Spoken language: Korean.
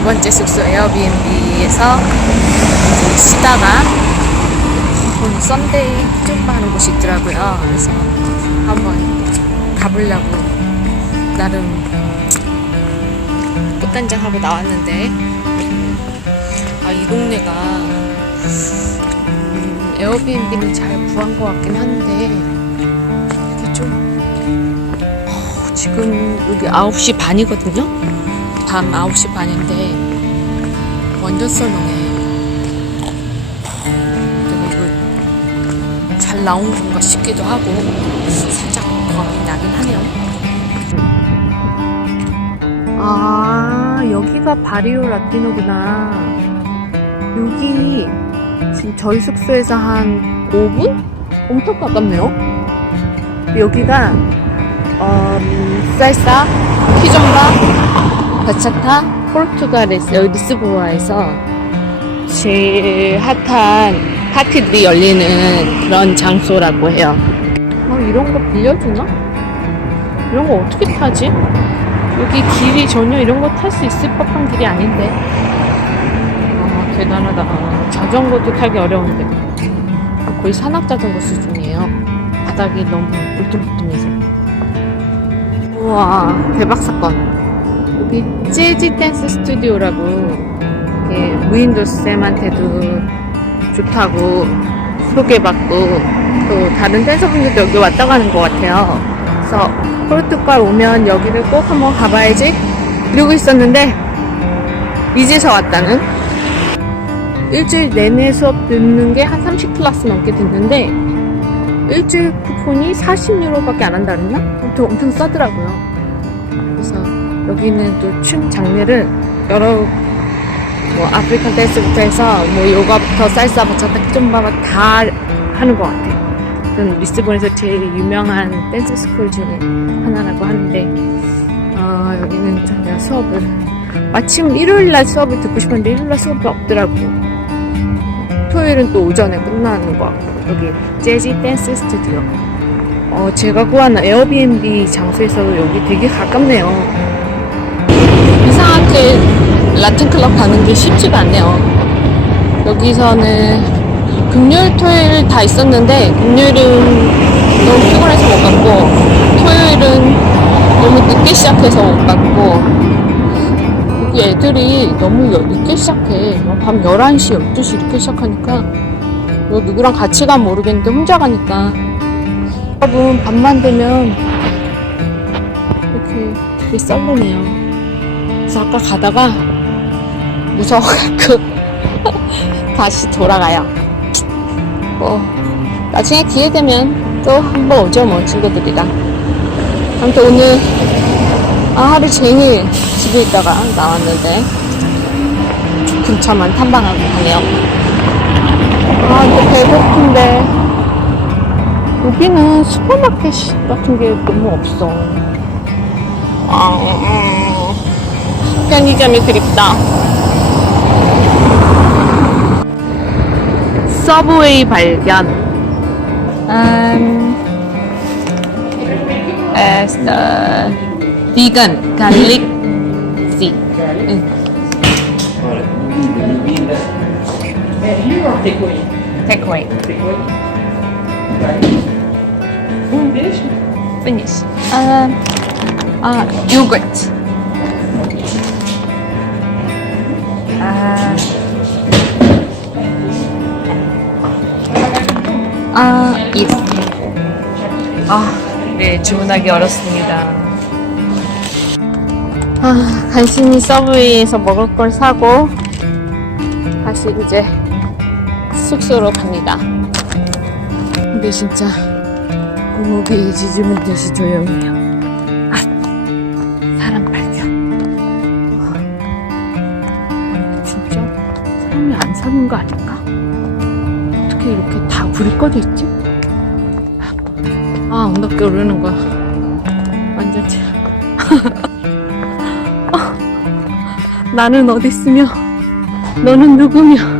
두 번째 숙소 에어비앤비에서 이제 쉬다가 오늘 썬데이 쭈바 하는 곳이 있더라고요. 그래서 한번 가보려고 나름 꽃단장 하고 나왔는데 아 이 동네가 음, 에어비앤비는 잘 구한 것 같긴 한데 이게 좀 어, 지금 여기 9시 반이거든요. 밤 9시 반인데 이거 잘 나온 건가 싶기도 하고 살짝 겁이 나긴 하네요. 아 여기가 바리오 라티노구나. 여기 지금 저희 숙소에서 한 5분? 엄청 가깝네요. 여기가 음, 쌀사, 피존바, 바차타, 포르투갈에서 리스보아에서 제일 핫한 파티들이 열리는 그런 장소라고 해요. 어, 이런 거 빌려주나? 이런 거 어떻게 타지? 여기 길이 전혀 이런 거 탈 수 있을 법한 길이 아닌데. 아, 대단하다. 자전거도 타기 어려운데. 거의 산악 자전거 수준이에요. 바닥이 너무 울퉁불퉁해서. 우와, 대박 사건. 여기 재즈 댄스 스튜디오라고 이렇게 무인도 쌤한테도 좋다고 소개받고 또 다른 댄서분들도 여기 왔다 가는 것 같아요. 그래서 포르투갈 오면 여기를 꼭 한번 가봐야지 이러고 있었는데 이제서 왔다는 일주일 내내 수업 듣는 게 한 30클래스 넘게 듣는데 일주일 쿠폰이 40유로밖에 안 한다 그랬나? 엄청 싸더라고요. 그래서 여기는 또 춤 장르를 여러 뭐 아프리칸 댄스부터 해서 뭐 요가부터 살사, 바차타, 키존바가 다 하는 것 같아요. 저는 리스본에서 제일 유명한 댄스 스쿨 중에 하나라고 하는데 어, 여기는 제가 수업을 마침 일요일 날 수업을 듣고 싶었는데 일요일 날 수업이 없더라고. 토요일은 또 오전에 끝나는 것 같고 여기 재즈 댄스 스튜디오. 어, 제가 구한 에어비앤비 장소에서 여기 되게 가깝네요. 이상하게 라틴 클럽 가는 게 쉽지가 않네요. 여기서는 금요일, 토요일 다 있었는데 금요일은 너무 피곤해서 못 갔고 토요일은 너무 늦게 시작해서 못 갔고 여기 애들이 너무 여- 늦게 시작해. 뭐밤 11시, 12시 이렇게 시작하니까 뭐 누구랑 같이 가면 모르겠는데 혼자 가니까 여러분 밤만 되면 이렇게 되게 썰렁해요. 그래서 아까 가다가 무서워갖고 다시 돌아가요. 뭐 나중에 기회 되면 또 한번 오죠 뭐 친구들이랑. 아무튼 오늘 아, 하루 종일 집에 있다가 나왔는데 근처만 탐방하고 가네요. 아 이제 배고픈데 여기는 슈퍼마켓 같은 게 너무 없어. 아, 음. 편의점이 그립다. 서브웨이 발견. Um, as the vegan garlic seed. Take away. Takeaway. 응. Finish? Finish. Um, uh, yogurt. 아, 아, yes. 아, 네, 주문하기 어렵습니다. 아, 간신히 서브웨이에서 먹을 걸 사고, 다시 이제 숙소로 갑니다. 근데 진짜, 골목이 짖으면 듯이 조용해요. 사람이 안 사는 거 아닐까? 어떻게 이렇게 다 불이 꺼져 있지? 아, 엉덩이 오르는 거야. 완전 치. 아, 나는 어디 있으며, 너는 누구며?